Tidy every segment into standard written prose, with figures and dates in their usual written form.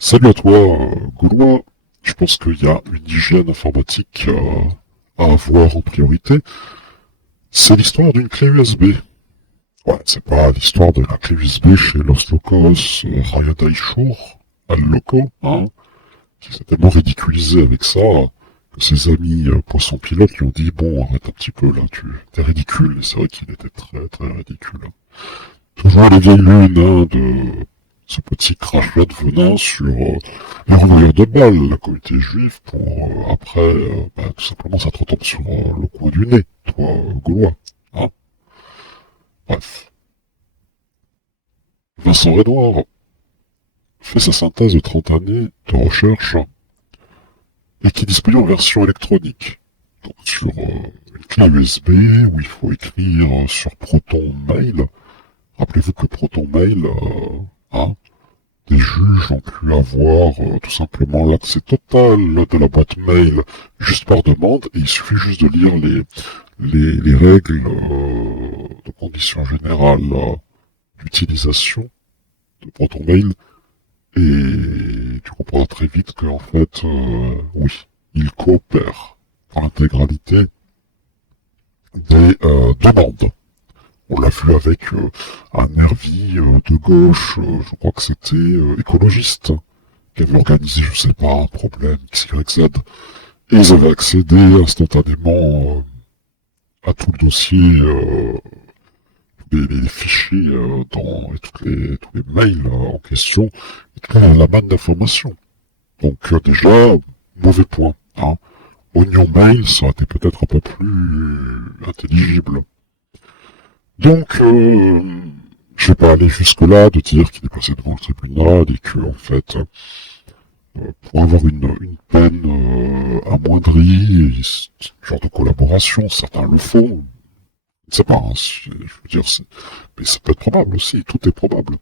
Salut à toi, Gaulois. Je pense qu'il y a une hygiène informatique à avoir en priorité. C'est l'histoire d'une clé USB. Ouais, c'est pas l'histoire de la clé USB chez Los Locos, Raya Daishur, Al Loco, hein, qui s'est tellement ridiculisé avec ça, que ses amis poissons pilotes lui ont dit, bon, arrête un petit peu là, t'es ridicule. Et c'est vrai qu'il était très très ridicule, hein. Toujours les vieilles lunes, hein, de ce petit crachat de venin sur les renvoyeurs de balles, la communauté juive, pour après, tout simplement, ça te retombe sur le coin du nez, toi, Gaulois. Hein. Bref. Vincent Redouard fait sa synthèse de 30 années de recherche et qui est disponible en version électronique. Donc sur une clé USB où il faut écrire sur Proton Mail. Rappelez-vous que Proton Mail, hein, des juges ont pu avoir tout simplement l'accès total de la boîte mail juste par demande, et il suffit juste de lire les règles de conditions générales d'utilisation de ProtonMail, et tu comprendras très vite qu'en fait, oui, il coopère pour l'intégralité des demandes. On l'a vu avec un nervi de gauche, je crois que c'était écologiste, qui avait organisé, je sais pas, un problème, XYZ, et ils avaient accédé instantanément à tout le dossier, les fichiers tous les mails en question, et toute la manne d'informations. Donc déjà, mauvais point. Hein. Oignon Mail, ça aurait été peut-être un peu plus intelligible. Donc, je vais pas aller jusque-là de dire qu'il est passé devant le tribunal et que, en fait, pour avoir une peine amoindrie, ce genre de collaboration, certains le font. Je ne sais pas, hein, je veux dire, mais ça peut être probable aussi, tout est probable.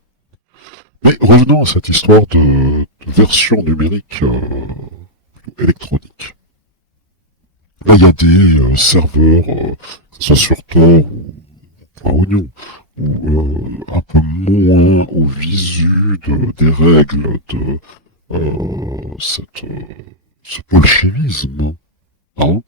Mais revenons à cette histoire de version numérique électronique. Là, il y a des serveurs, que ce soit sur Tor ou Oignon, ou un peu moins au visu des règles de ce bolchevisme, hein.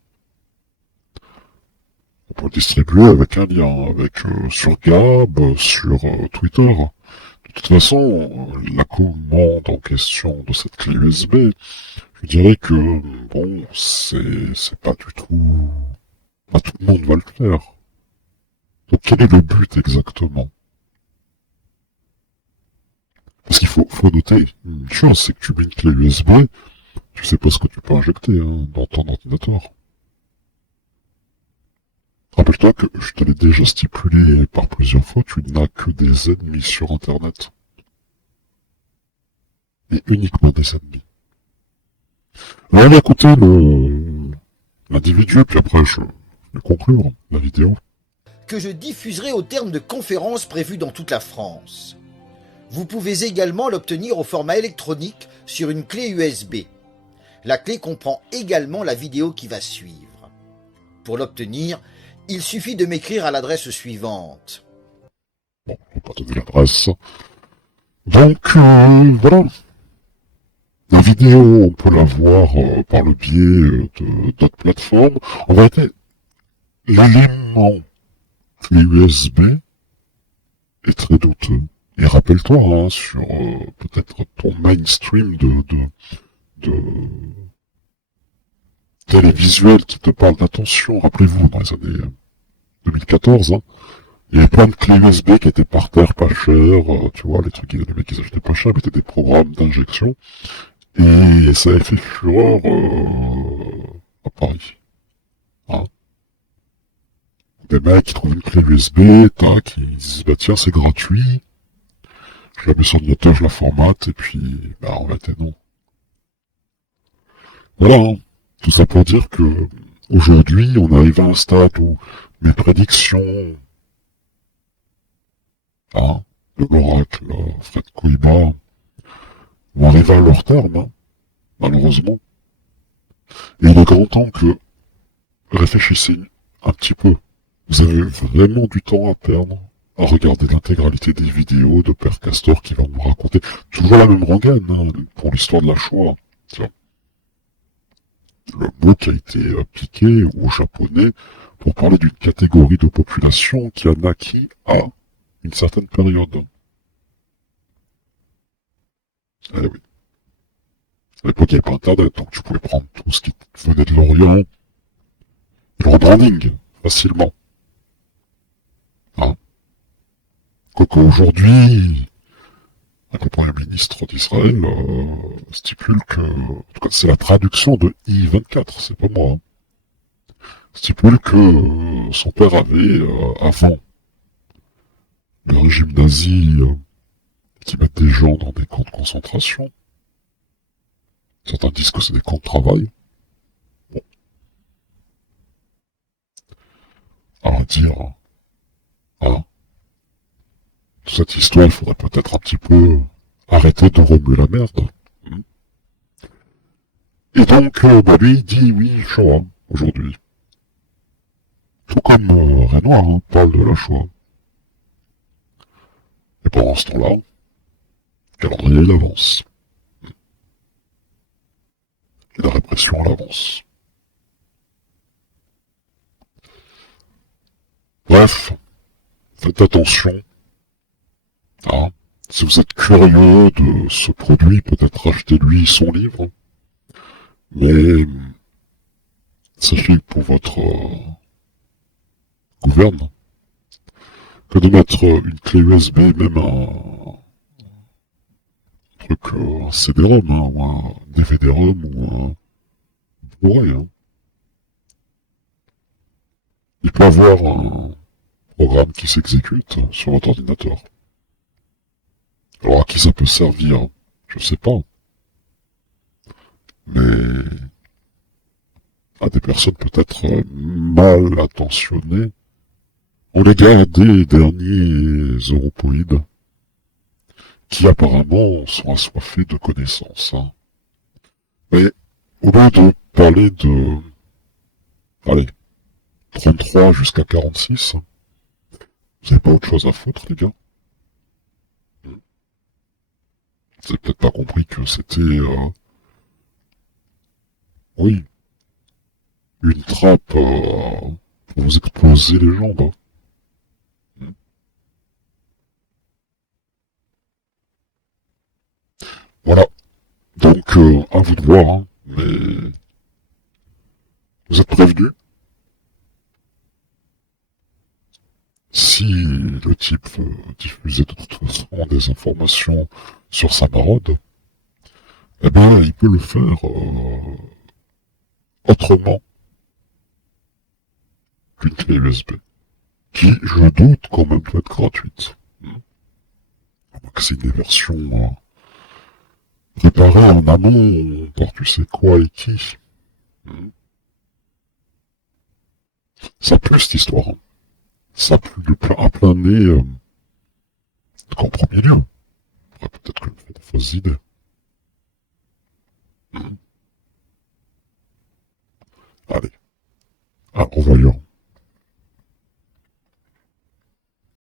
On peut le distribuer avec un lien, avec sur Gab, sur Twitter. De toute façon, la commande en question de cette clé USB, je dirais que bon, c'est pas du tout, pas tout le monde va le faire. Donc quel est le but exactement? Parce qu'il faut noter une chose, c'est que tu mets une clé USB, tu sais pas ce que tu peux injecter hein, dans ton ordinateur. Rappelle-toi que je te l'ai déjà stipulé par plusieurs fois, tu n'as que des ennemis sur Internet. Et uniquement des ennemis. Alors on va écouter l'individu, puis après je vais conclure la vidéo. Que je diffuserai au terme de conférences prévues dans toute la France. Vous pouvez également l'obtenir au format électronique sur une clé USB. La clé comprend également la vidéo qui va suivre. Pour l'obtenir, il suffit de m'écrire à l'adresse suivante. Bon, je vais pas donner l'adresse. Donc, voilà. La vidéo, on peut la voir par le biais d'autres plateformes. En vérité, l'élément clé USB est très douteux. Et rappelle-toi, hein, sur peut-être ton mainstream de télévisuel qui te parle d'attention, rappelez-vous, dans les années 2014, hein, il y avait plein de clés USB qui étaient par terre pas chères, tu vois, les trucs, les mecs qui achetaient pas cher, mettaient des programmes d'injection, et ça avait fait fureur à Paris. Hein. Des mecs qui trouvent une clé USB, tac, ils disent, bah tiens, c'est gratuit, je la mets sur l'ordinateur, je la formate, et puis, bah, en fait, non. Voilà, hein. Tout ça pour dire que, aujourd'hui, on arrive à un stade où mes prédictions, hein, de l'oracle, Fred Koiba, vont arriver à leur terme, hein, malheureusement. Et il est grand temps que, réfléchissez un petit peu. Vous avez vraiment du temps à perdre à regarder l'intégralité des vidéos de Père Castor qui va vous raconter toujours la même rengaine pour l'histoire de la Shoah. Tiens. Le mot qui a été appliqué aux Japonais pour parler d'une catégorie de population qui a naquit à une certaine période. Eh oui. À l'époque, il n'y avait pas Internet, donc tu pouvais prendre tout ce qui venait de l'Orient et le rebranding facilement. Hein. Quoique aujourd'hui, le Premier ministre d'Israël stipule que, en tout cas c'est la traduction de I-24, c'est pas moi, stipule que son père avait, avant le régime nazi, qui mettent des gens dans des camps de concentration. Certains disent que c'est des camps de travail. Bon. À dire, hein, cette histoire, il faudrait peut-être un petit peu arrêter de remuer la merde. Et donc, lui, il dit oui, Shoah, aujourd'hui. Tout comme Renoir parle de la Shoah. Et pendant ce temps-là, calendrier il avance. Et la répression elle avance. Bref, faites attention. Hein. Si vous êtes curieux de ce produit, peut-être achetez-lui son livre. Mais sachez que pour votre gouverne, que de mettre une clé USB, même un truc, un CD-ROM, ou un DVD-ROM, ou un Blu-ray, il peut avoir un programme qui s'exécute sur votre ordinateur. Alors à qui ça peut servir, je sais pas. Mais à des personnes peut-être mal intentionnées, on l'égard des derniers europoïdes qui apparemment sont assoiffés de connaissances. Mais au lieu de parler de, allez, 33 jusqu'à 46, vous n'avez pas autre chose à foutre, les gars? Vous avez peut-être pas compris que c'était, oui, une trappe pour vous exploser les jambes. Voilà. Donc, à vous de voir, mais vous êtes prévenus. Si le type veut diffuser de toute façon des informations sur sa maraude, eh ben, il peut le faire autrement qu'une clé USB, qui, je doute, quand même doit être gratuite. C'est des versions préparées en amont par tu sais quoi et qui. Ça pue cette histoire. Ça pue à plein nez, qu'en premier lieu. Peut-être que je me fais de fausses idées.